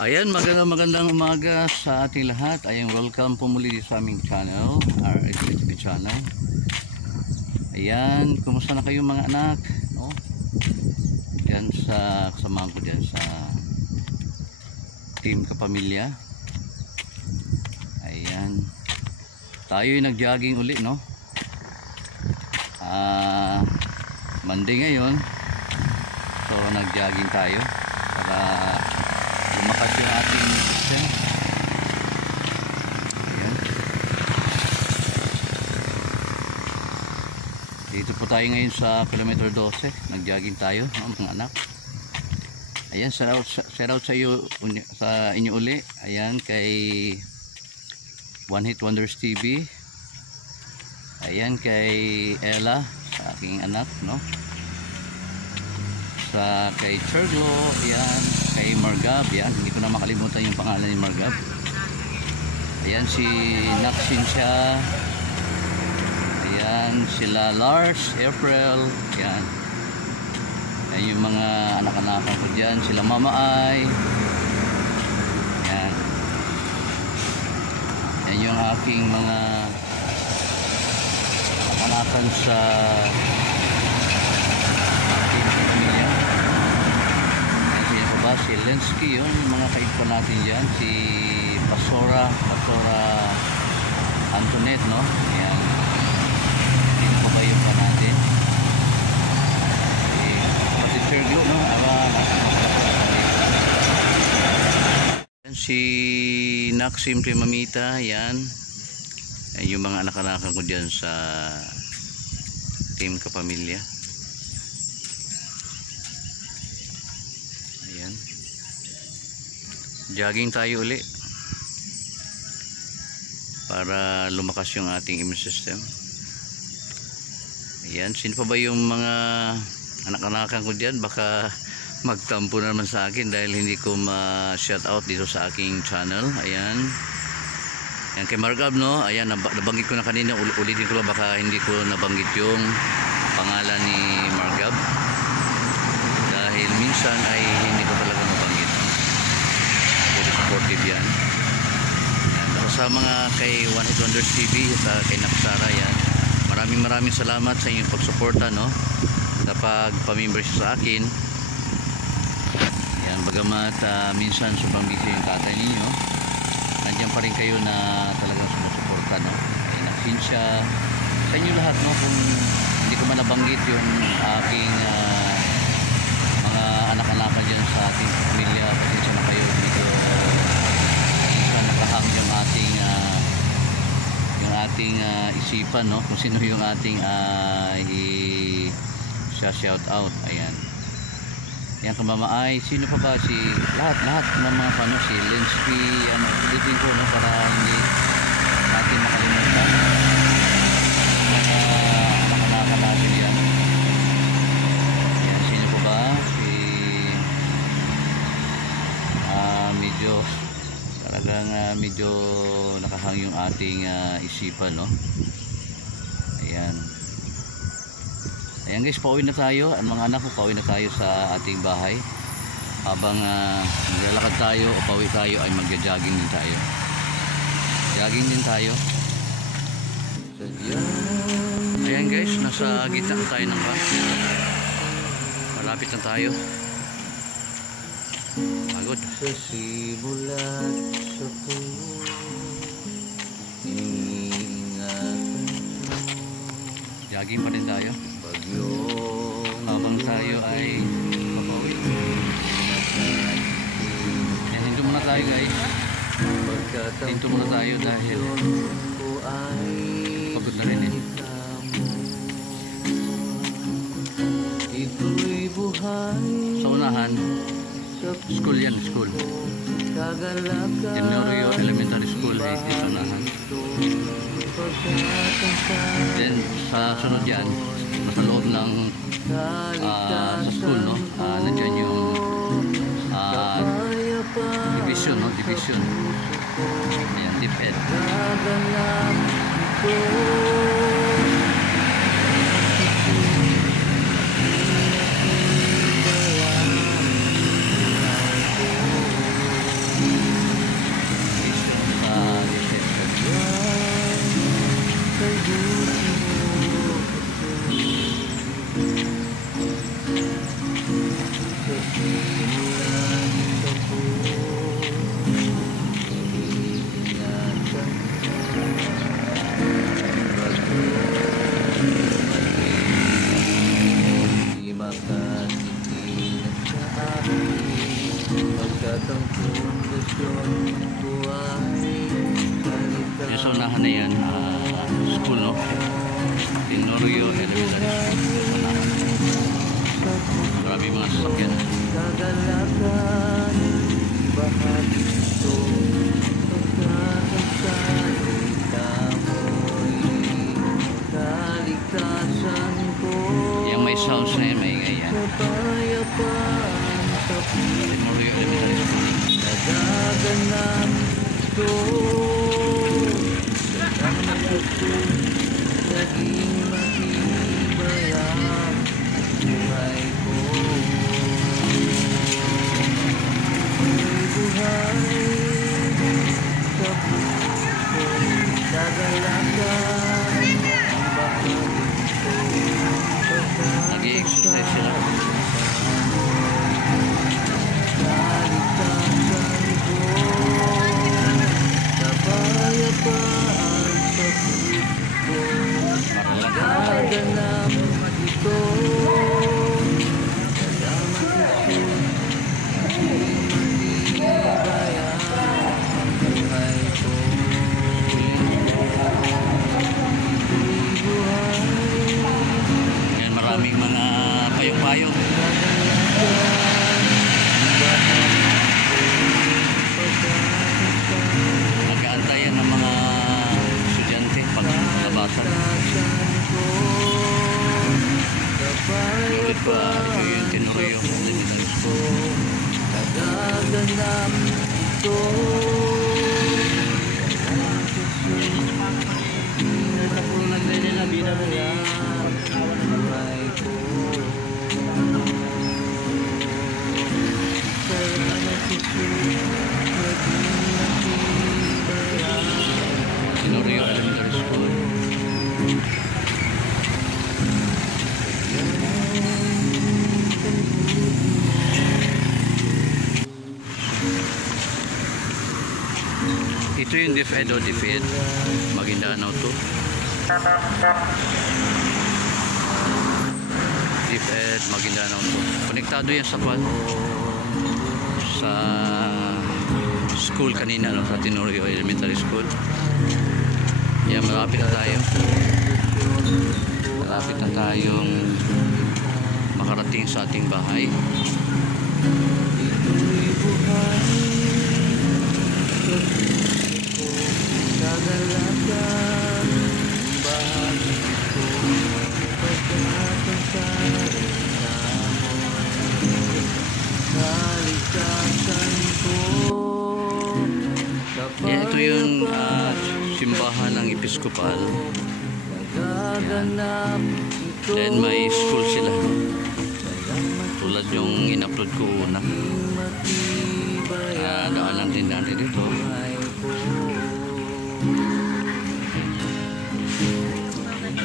Ayan, magandang umaga sa ating lahat. Ayan, welcome po muli sa aming channel, RSHP channel. Ayan, kumusta na kayo mga anak? No? Diyan sa kasama ko diyan sa Team Kapamilya. Ayan. Tayo nag-jogging uli, no? Monday ngayon. So nag-jogging tayo para lumakas yung ating system. Ayan. Dito po tayo ngayon sa kilometer 12. Nag-jogging tayo, mga anak. Ayan, shout out sa iyo, sa inyo uli. Ayan, kay One Hit Wonders TV. Ayan, kay Ella, sa aking anak, no? Sa kay Cherglo, ayan, kay Margab, yan, hindi ko na makalimutan yung pangalan ni Margab. Ayan, si Naksin siya. Ayan, sila Lars, April, yan. Ayan yung mga anak-anakan ko dyan, sila Mama Ay. Yan. Yan yung aking mga anak-anakan sa si Lensky, yun, yung mga kaibigan natin dyan, si Pasora Antoinette, no? Ayan, yun pa ba yung pa natin? Pati Sergio, no? Si Naksim Mamita, yan, yung mga anak-anakan ko dyan sa Team Kapamilya. Jogging tayo uli para lumakas yung ating immune system. Ayan, sino pa ba yung mga anak-anakan ko dyan? Baka magtampo na naman sa akin dahil hindi ko ma-shout out dito sa aking channel. Ayan, ayan kay Margab, no? Ayan, nabanggit ko na kanina, ulitin ko lang, baka hindi ko nabanggit yung pangalan ni Margab dahil minsan ay hindi ko talaga nabanggit. Supportive yan. Sa mga kay One Hit Wonders TV, sa kay Naksara, yan, maraming salamat sa inyong pagsuporta, no, sa pagpamembership sa akin. Yan, bagamat minsan sobrang busy yung tatay ninyo, nandiyan pa rin kayo na talagang sumusuporta, no. Ay Naksinsya, sa inyo lahat, no, kung hindi ko man nabanggit yung aking mga anak-anakan dyan sa ating pamilya, pasensya na kayo, dito yung ating isipan, no, kung sino yung ating i-shout out. Ayan, yan, kamamaay, sino pa ba, si lahat ng mga fano, si Lensky, ano, ulitin ko, no, para hindi natin makalimutan mga anak-anakan natin yan. Ayan, sino pa ba, si medyo nakahang yung ating isipan, no. Ayan, ayan guys, pauwi na tayo. Ang mga anak ko, pauwi na tayo sa ating bahay. Habang naglalakad tayo o pauwi tayo ay magja-jogging din tayo. Jogging din tayo. Ayan guys, nasa gitna tayo ng bus. Malapit na tayo. Pagod. Sa simulat sa jogging pa rin tayo habang tayo ay papauwi. Yan, hinto muna tayo guys, hinto muna tayo dahil pagod na rin sa unahan. School yan, school. Genorio Elementary School ay sa unahan. Then sa sunod yan, sa loob ng sa school, no, nandiyan yung division, no, division. Ayan, DepEd. sa unahan na yan, school, no? Tenorio Elementary School. Sa unahan. Marami mga sasakyan. Kagalakan, bahagi ito, pagkakasan, tamoy, kaligtasan ko. Yung may sounds na yan, maingay yan. Kapayapaan sa Tenorio Elementary School. nagaganap ito. Naging matibay ang buhay ko. May buhay sa puso, kagalakan, bahagi ito, Nag-i-exercise sila. kaligtasan ko, kapayapaan sa puso ko. Gaganap ito, salamat Jesus, matibay ang buhay ko. Ito'y buhay, Yan, maraming mga payong-payong. Nag-aantayan ng mga estudyante pag labasan. Ito pa yung Tenorio Elementary School. Nagaganap ito. Buhay ko. Salamat Jesus, naging matibay ang Tenorio Elementary School. Ito yung DepEd o DepEd Maguindanao to. DepEd Maguindanao to. Konektado yan sa sa school kanina, no? Sa Tenorio Elementary School. Yan, malapit na tayo. Malapit na tayong makarating sa ating bahay. Ito'y buhay sa puso ko, kagalakan, bahagi ko, pagkakasarin namoy, kaligtasan ko. Yan, ito yung simbahan ng Episkopal. Nagaganap ito. Then may school sila. Tulad yung in-upload ko una. Matibay ang Daanan din natin dito. buhay ko.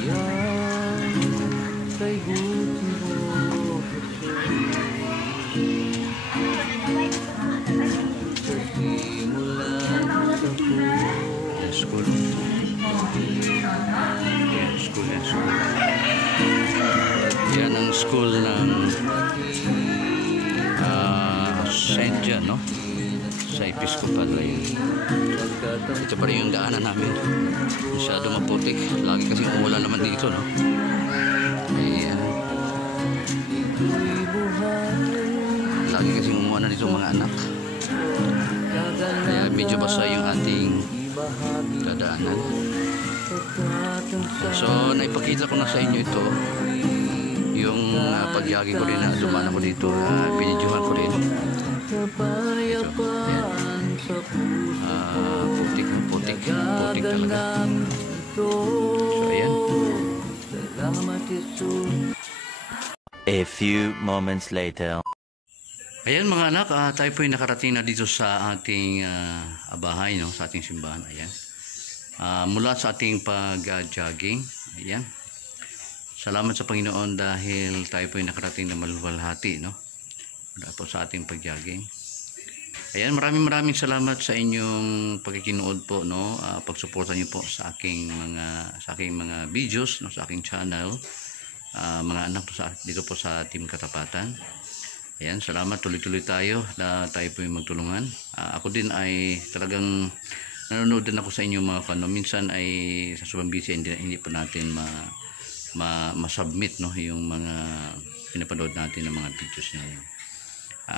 Yan kay buti mo, sa simulan sa puso. Yan, school. Yan, school, yan, school. Yan ang school ng St. John, no? Sa Episkopal na yun. Ito pa rin yung daanan namin. Masyado maputik. Lagi kasi umulan naman dito, no? Ayan. Lagi kasi umulan dito mga anak. Kaya medyo basa yung ating dadaanan. So, naipakita ko na sa inyo ito. Yung pagyagi ko rin na dumaan ako dito. Pinidyohan ko rin. Putik talaga. So, ayan. A few moments later. Ayan mga anak, tayo po ay nakarating na dito sa ating bahay, no? Sa ating simbahan. Ayan. Mula sa ating pag-jogging. Ayan. Salamat sa Panginoon dahil tayo po ay nakarating na maluwalhati, no? Mula po sa ating pag-jogging. Ayan, maraming salamat sa inyong pagkikinood po, no? Pagsuporta niyo po sa aking mga videos, no, sa aking channel. Mga anak po dito po sa Team Katapatan. Ayan, salamat, tuloy-tuloy tayo na tayo po yung magtulungan. Ako din ay talagang nanonood din ako sa inyo mga kano. Minsan ay sa sobrang busy hindi po natin ma-submit no yung mga pinapanood natin ng mga videos niyo.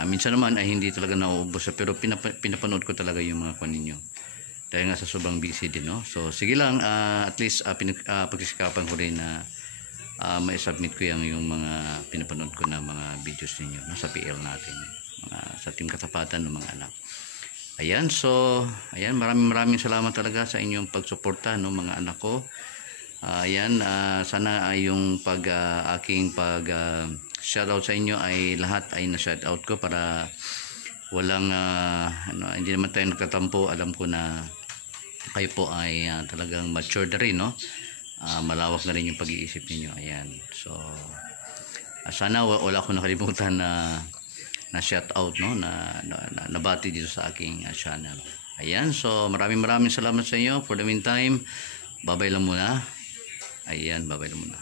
Minsan naman ay hindi talaga nauubos pero pinapanood ko talaga yung mga kano ninyo. Dahil nga sa sobrang busy din no. So sige lang, at least pagsisikapan ko rin na ma-submit ko yung mga pinapanood ko na mga videos ninyo no, sa PL natin, sa Team Katapatan ng mga anak. Ayan, so ayan, maraming salamat talaga sa inyong pagsuporta no mga anak ko. Ayan, sana ay yung aking shoutout sa inyo ay lahat ay na shoutout ko para walang hindi naman tayo nagtatampo. Alam ko na kayo po ay talagang mature na rin no. Malawak na rin yung pag-iisip niyo. Ayan. So sana wala akong nakalimutan na shout out no na nabati dito sa aking channel. Ayan. So maraming salamat sa inyo. For the meantime, babay lang muna. Ayan, babay lang muna.